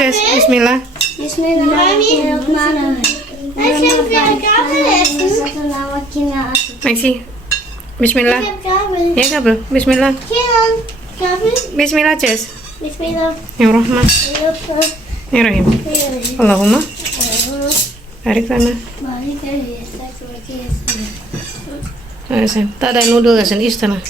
Jess. Bismillah. Maxi. Bismillah. Ya Gabel. Bismillah. Bismillah Jess. Bismillahirrahmanirrahim. Allahumma barik lana. Tak ada noodle dan istana.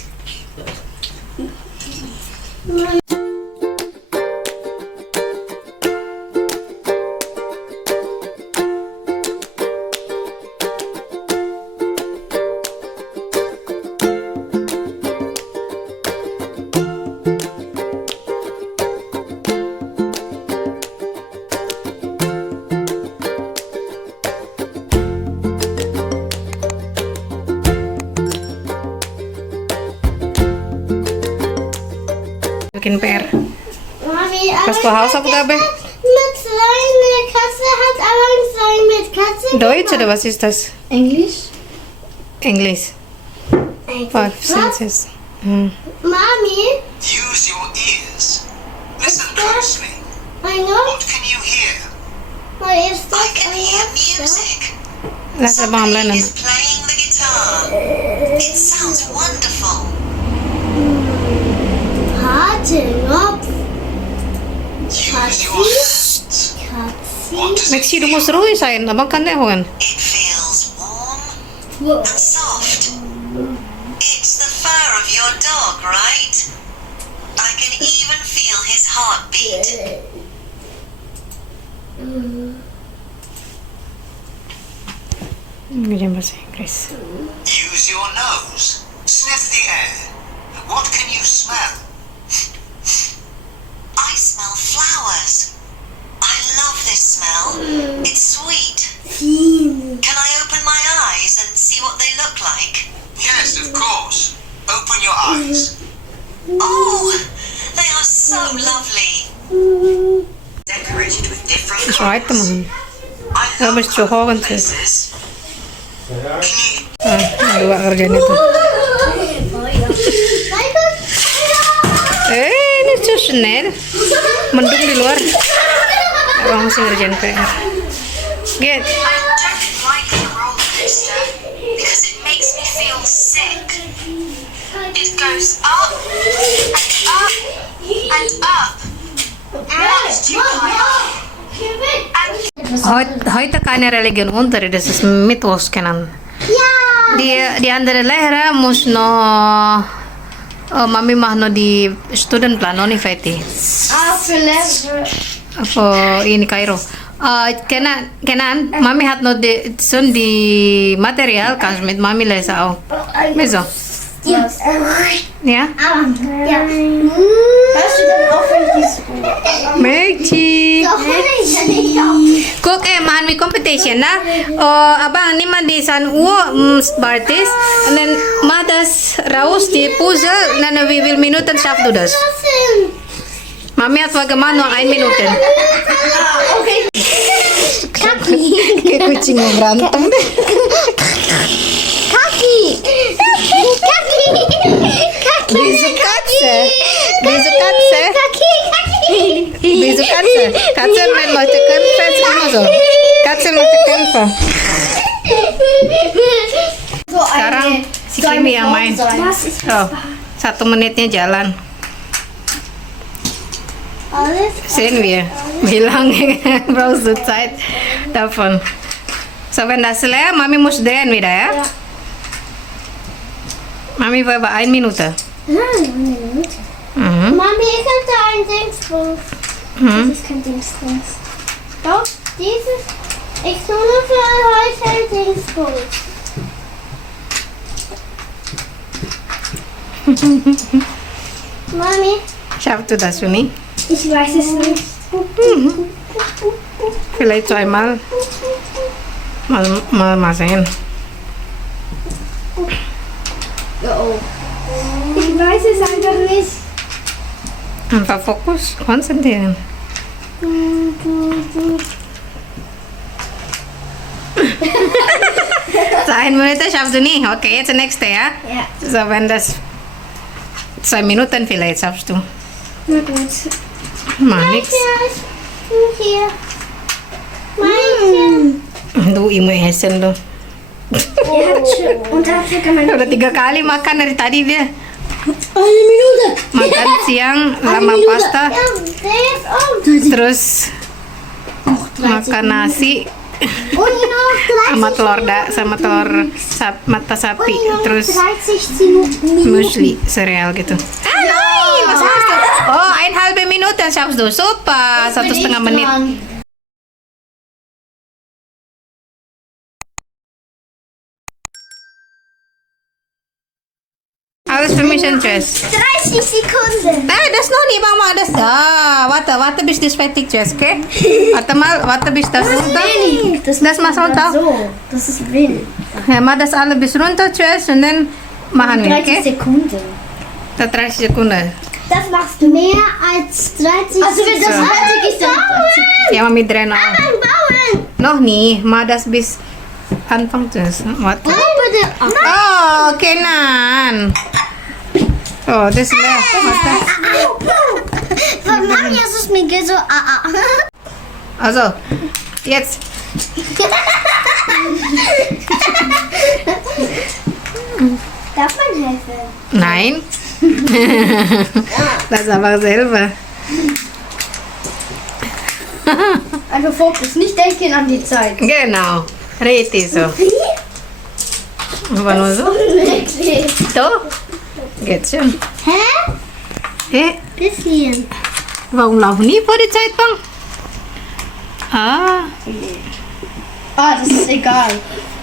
Bikin PR. Was für Hausaufgabe? Mit kleine Katze hat aber ein Slime mit Katze. Deutsch oder was ist das? Englisch. Englisch. 5 sentences. Mommy, Use your ears. Listen closely. I know. What can you hear? What is I that? can hear music. Laat Abang Somebody lernen. is playing the guitar. It sounds wonderful. Knopf. Use your hands. What does it Maxi, du feel? musst ruhig sein. Abang kann nicht hören. It feels warm and soft. It's the fur of your dog, right? I can even feel his heartbeat. Ngayon bahasa Inggris. Use your nose. Sniff the air. What can you smell? I smell flowers. I love this smell. It's sweet. Can I open my eyes and see what they look like? Yes, of course. Open your eyes. Oh, they are so lovely. Decorated with different Zo uit te colors. maken. I Ja, love best zo colourful horen ze. places. Can you Dua kerjaan itu. Ini so schnell. Mendung di luar. Abang masih ngerjain PR. Get. I don't like the roller coaster because it makes me feel sick. It goes up and up and up. Much too high. Heute keine Religion Unterricht, das ist Mittwochs kennen. Die andere Lehrer muss noch Mami mach noch die Stundenplan noch nicht fertig. Für in Kairo. Kenan, Mami hat noch die Material, kannst mit Mami lesen auch. Wieso? Ja. Ja? Ja. Hörst du dann auf, wenn ich dies Mädchen. Doch nicht. Cook man we competition na. Abang ni man di San Bartis. And then madas raus die puzzle. Na wie viel Minuten schaffst du das? Mami hat gemacht nur 1 Minute. Kayak kucing berantem. Kaki. Wieso Katze? Wieso Katze? Wieso Katze? Katze wenn Leute kämpfen, ist immer so. Katze möchte kämpfen. Sekarang si Kimi yang main. Oh, 1 menitnya jalan. Sehen wir. Wie lange brauchst du Zeit davon? So, wenn das leer, Mami muss drehen wieder, ja? Mami war bei 1 Minute. Mhm. Mami, ich hatte ein Dingsbums. Mhm. Das ist kein Dingsbums. Doch, dieses. Ich suche für heute ein Dingsbums. Mami, Schaffst du das, Uni? Ich weiß es nicht. Vielleicht zweimal. Mal sehen. Ich weiß es einfach nicht. Einfach Fokus, konzentrieren. 1 Minute schaffst du nicht. Okay, jetzt der nächste, ja? Ja. So, wenn das 2 Minuten vielleicht schaffst du. Na gut. Mach nix. Ibu Esen tuh. Er hat und hat sogar meine Udah 3 kali makan dari tadi dia. Eine Minute. Makan siang lama pasta, Ja, der ist um. terus makan nasi Und noch 30 sama telur mata sapi, terus 30 Minuten. muesli sereal gitu. Nein, was machst du? Oh, 1,5 Minuten schaffst du. Super, 1,5 menit. Alles für mich und tschüss. 30 Sekunden. Das noch nicht, Mama, das da. Warte bis das fertig ist, okay? Warte bis das runter. Das machst du runter. So, das ist wild. Ja, mach das alle bis runter, tschüss, und dann machen wir, 30 okay? Sekunden. Da 30 Sekunden. Das machst du. Mehr als 30 Also wenn das fertig ist, dann... Ja, Mami drehen auch. Bauen. Noch nie, mach das bis Anfang tschüss. Warte. Bitte. Oh, Kenan. Oh, das ist leer. Warte. Von Mami ist es mir so. Also, jetzt. Darf man helfen? Nein. Das aber selber. Also Fokus, nicht denken an die Zeit. Genau. Richtig so. Aber nur so. Wirklich. So. Geht schon. Hä? Hä? Bisschen. Warum laufen nie vor die Zeit, Bang? Ah. Ah, das ist egal.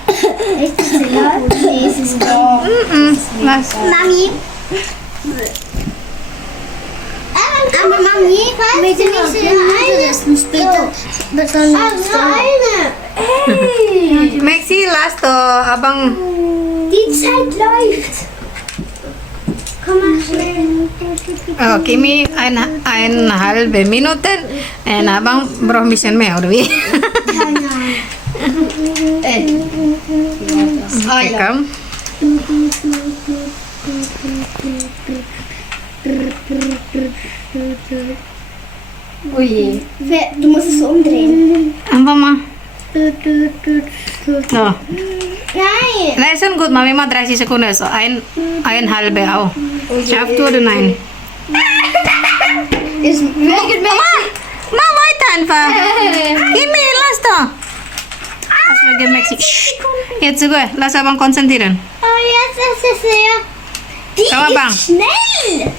Echt, ist egal? Nee, es ist Doch. Was? Mami. Aber Mami, bitte nicht so eine. Bitte nicht so eine. Hey! Maxi, lass doch, Abang. Die Zeit läuft. Komm mal schnell. Oh, Kimi, 1,5 Minuten. Und Abang braucht ein bisschen mehr, oder wie? Ah Okay, ja. komm. Oh je. Du musst es so umdrehen. Einfach mal. So. Nein. Das ist schon gut, Mami, mal 30 Sekunden. So, 1,5 auch. Schaffst du oder nein? Ist regelmäßig. Mach weiter einfach. Kimi, lass doch. Lass mal gehen, Maxi. Jetzt sogar, lass Abang konzentrieren. Oh, jetzt ist es sehr. Die Komm, Bang. ist schnell.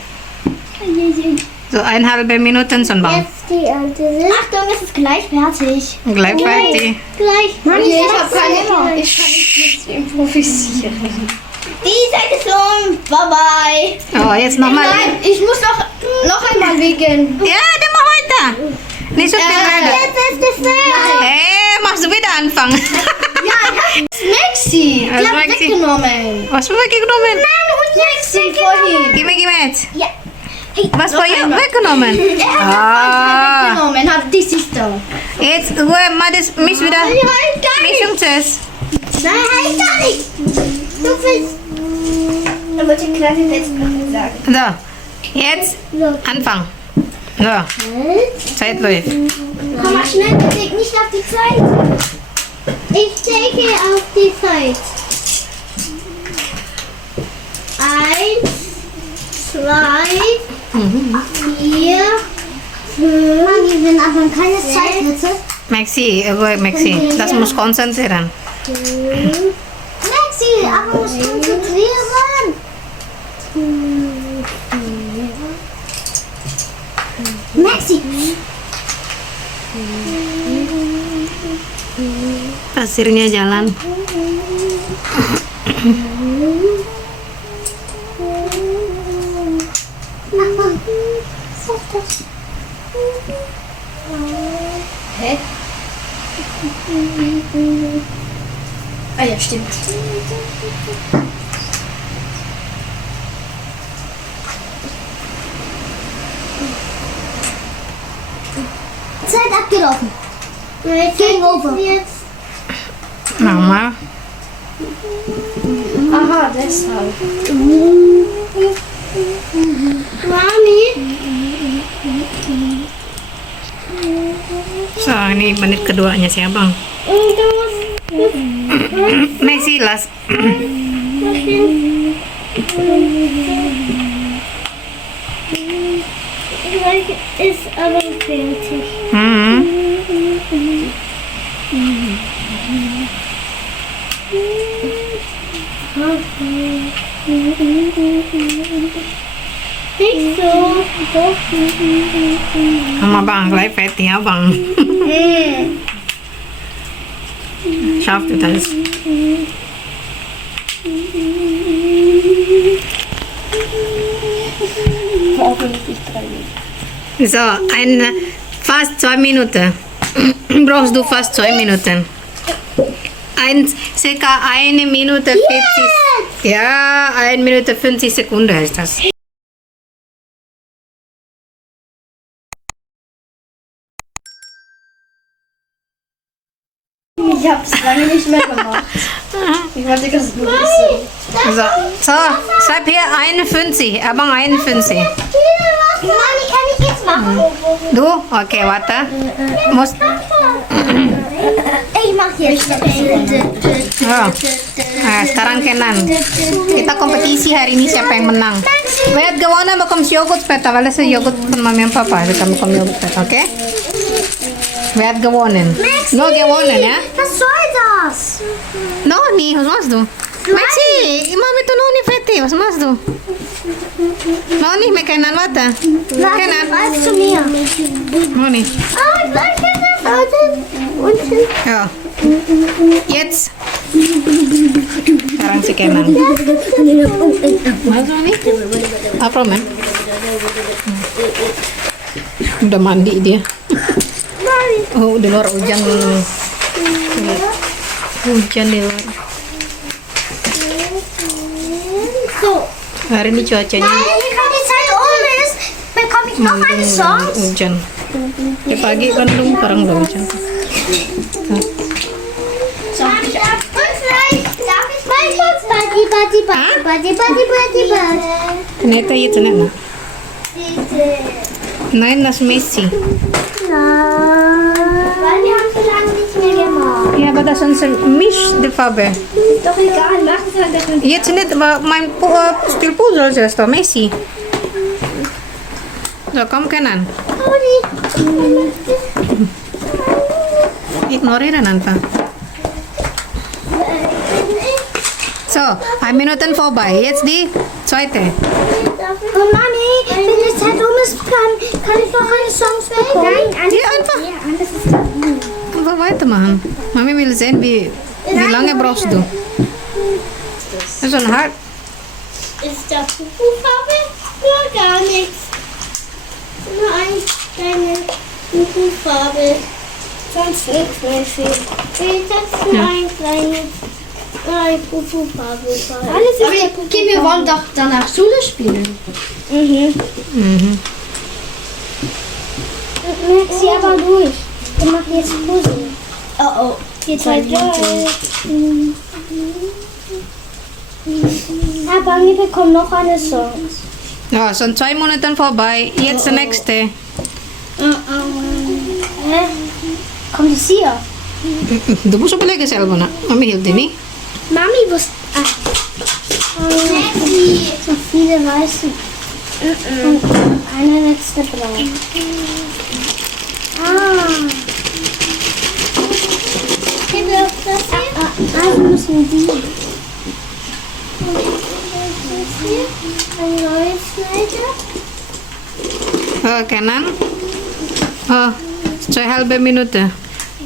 So, 1,5 Minuten schon, Bang. Jetzt die andere. Achtung, es ist gleich fertig. Gleich fertig. Gleich. Mann, Die ich Zeit habe ist keine. schneller. Ich kann nicht improvisieren. Die Zeit ist um. Bye bye. Oh, jetzt nochmal. Nein, ich muss noch einmal wiegen. Ja, dann mach weiter. Nicht so viel reden. Jetzt ist es sehr. Hey, machst du wieder anfangen? Ja, Maxi. Was Die hat Maxi? weggenommen. Was hast du weggenommen? Maxi, vorhin. Gib mir jetzt. Ja. Was war hier weggenommen? Ah, Weggenommen hat die Sister. jetzt mach das mich wieder. Mich umzuerst. Nein, halt gar nicht. Du willst. Da wollte ich kleine Netzplatte sagen. So, jetzt Anfang. So, Zeit läuft. Komm mal schnell, beweg nicht auf die Zeit. Ich denke auf die Zeit. 1, 2, 4, 5. Mami, wenn aber keine Zeit bitte. Maxi, das muss konzentrieren. Maxi, aber muss konzentrieren. Maxi. Pasirnya jalan. Hä? Ah ja, stimmt. Zeit abgelaufen. Game over. Mama. Aha, deshalb. Mami. So, ini menit keduanya si Abang. Du musst Maxi, las. Like, ist aber fertig. Nicht so. Mama bang, gleich fertig, ja bang. Schafft du das? So, fast 2 Minuten. Brauchst du fast 2 Minuten. Circa 1 Minute 40. Ja, 1 Minute 50 Sekunden ist das. Ich hab's lange nicht mehr gemacht. Ich wollte das nur wissen. So, schreib hier 51, Abang 51. Mami, kann ich jetzt machen? Du? Okay, warte. Musst, Ich mach jetzt. oh. Nah, sekarang Kenan. Kita kompetisi hari ini siapa yang menang. Wer hat gewonnen, bekommst Joghurt später, weil es ist Joghurt von Mami und Papa. Wir bekommen Joghurt später, okay? Wer hat gewonnen? Nur gewonnen, ja? Was soll das? Noch nie, was machst du? Maxi, Mami tuh noch nie fertig, was machst du? Noch nicht mehr Kenan, warte. Kenan, Bleib zu mir. noch nicht. Ah, bleib unten. Ja. Jetzt. Sekarang si Kenan. Masuk nih. Apa, men? Udah mandi dia. Oh, di luar hujan. Hujan di luar. So, Hari ini cuacanya wenn die Zeit um ist, bekomme ich noch eine Chance. hujan. Di pagi Bandung, sekarang udah hujan. Und vielleicht darf ich mal kurz Buddy. Ternyata jetzt nicht, nak. Nein, das ist Messi. Weil wir haben so lange nicht mehr gemacht. Ja, aber das ist ein Misch, die Farbe. Doch egal, mach es halt davon. Jetzt nicht, aber mein Spielpuzzle ist doch Messi. So, komm, Kenan. Ignorieren einfach. So, 1 Minute vorbei. Jetzt die zweite. Und Mami, wenn die Zeit um ist, kann ich noch eine Chance bekommen? Nein, Ja, einfach weitermachen. Mami will sehen, wie lange brauchst du. Das ist schon hart. Ist da Pupu-Farbe? Nur gar nichts. Nur eine kleine Pupu-Farbe. Sonst nichts mehr fehlt. Das ist nur ein kleines Pupu-Farbe. Alles ist okay, wir wollen doch danach Schule spielen. Maxi, aber durch. Wir machen jetzt Puzzle. Oh, Die Zeit aber wir bekommen noch eine Chance. Ja, schon 2 Minuten vorbei. Jetzt der nächste. Kommt es hier? Du musst überlegen selber, nak. Mami hilft dir nicht. Mami wusste. Maxi. So viele weiße. Und eine letzte blau. Also müssen die. Ein neues Schneider. Oh, Kenan. Oh, 2,5 Minuten.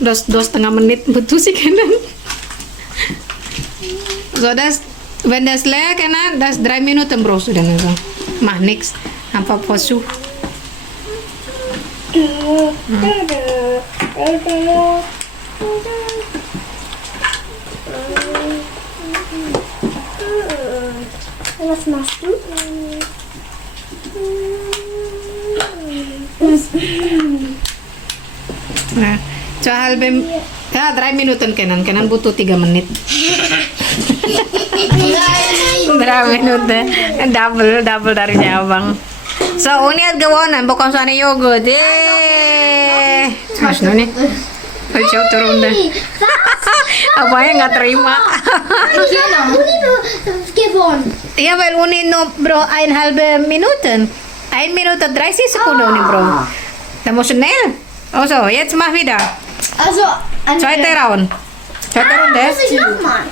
Das 2,5 menit butuh sih Kenan. So, wenn das leer Kenan, das 3 Minuten brauchst du dann. Also. Mach nix. Einfach versuch. Was machst du? Nah, 2,5 ya 3 Minuten Kenan. Kenan butuh 3 menit. 3 Minuten. Double dari Abang. So, Uni hat gewonnen. Bekommst du eine Joghurt. Yay! Was noch nicht? Falsche Runde. Abangnya nggak terima. Gewonnen. Ja, weil ohne nur, Bro, 1,5 Minuten. 1 Minute 30 Sekunden, ohne, Bro. Da muss schnell. Also, jetzt mach wieder. Also, Zweite Round. Zweite Runde. muss ich nochmal.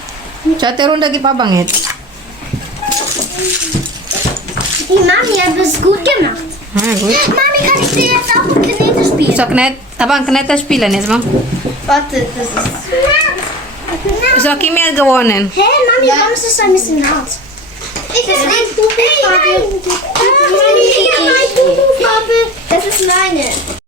Zweite Runde gib Abang jetzt. Die Mami hat es gut gemacht. Ah, gut. Mami, kann ich dir jetzt auch ein Knete spielen? So, Abang, Knete spielen jetzt mal. Warte, das ist... So, Kimi hat gewonnen. Hä, Mami, warum ist das ein bisschen hart? Ich das ist eine Buchfarbe. Das ist meine.